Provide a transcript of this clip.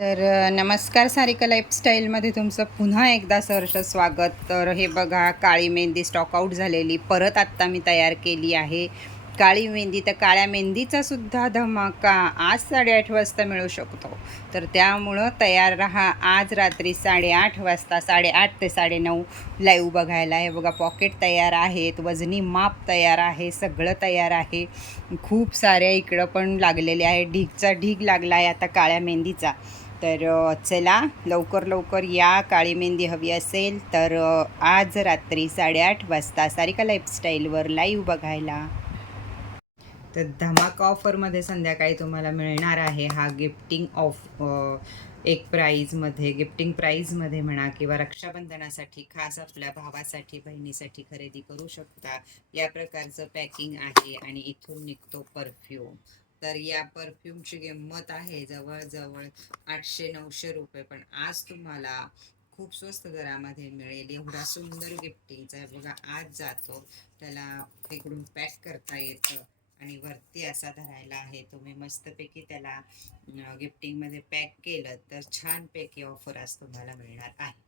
तर नमस्कार सारिका लाईफस्टाईलमध्ये तुमचं पुन्हा एकदा सहर्ष स्वागत. तर हे बघा काळी मेहंदी स्टॉकआउट झालेली. परत आत्ता मी तयार केली आहे. काळी मेहंदी तर काळ्या मेहंदीचा सुद्धा धमाका आज साडेआठ वाजता मिळू शकतो. तर त्यामुळं तयार राहा आज रात्री साडेआठ वाजता साडेआठ ते साडेनऊ लाईव्ह बघायला. हे बघा पॉकेट तयार आहेत वजनी माप तयार आहे सगळं तयार आहे. खूप साऱ्या इकडं पण लागलेले आहे ढीगचा ढीग लागला आहे आता काळ्या मेहंदीचा. तर चला लवकर लवकर या काळी मेहंदी हवी असेल तर आज रात्री साडेआठ वाजता सारिका लाईफस्टाईलवर लाईव्ह बघायला. तर धमाका ऑफरमध्ये संध्याकाळी तुम्हाला मिळणार आहे हा गिफ्टिंग ऑफ एक प्राईजमध्ये गिफ्टिंग प्राईजमध्ये म्हणा किंवा रक्षाबंधनासाठी खास आपल्या भावासाठी बहिणीसाठी खरेदी करू शकता. या प्रकारचं पॅकिंग आहे आणि इथून निघतो परफ्यूम तर या परफ्यूमची किंमत आहे जवळजवळ आठशे नऊशे रुपये. पण आज तुम्हाला खूप स्वस्त दरामध्ये मिळेल. एवढा सुंदर गिफ्टिंगचा आहे. बघा आज जातो. त्याला तिकडून पॅक करता येतं आणि वरती असा धरायला आहे. तुम्ही मस्तपैकी त्याला गिफ्टिंगमध्ये पॅक केलं तर छानपैकी ऑफर आज तुम्हाला मिळणार आहे.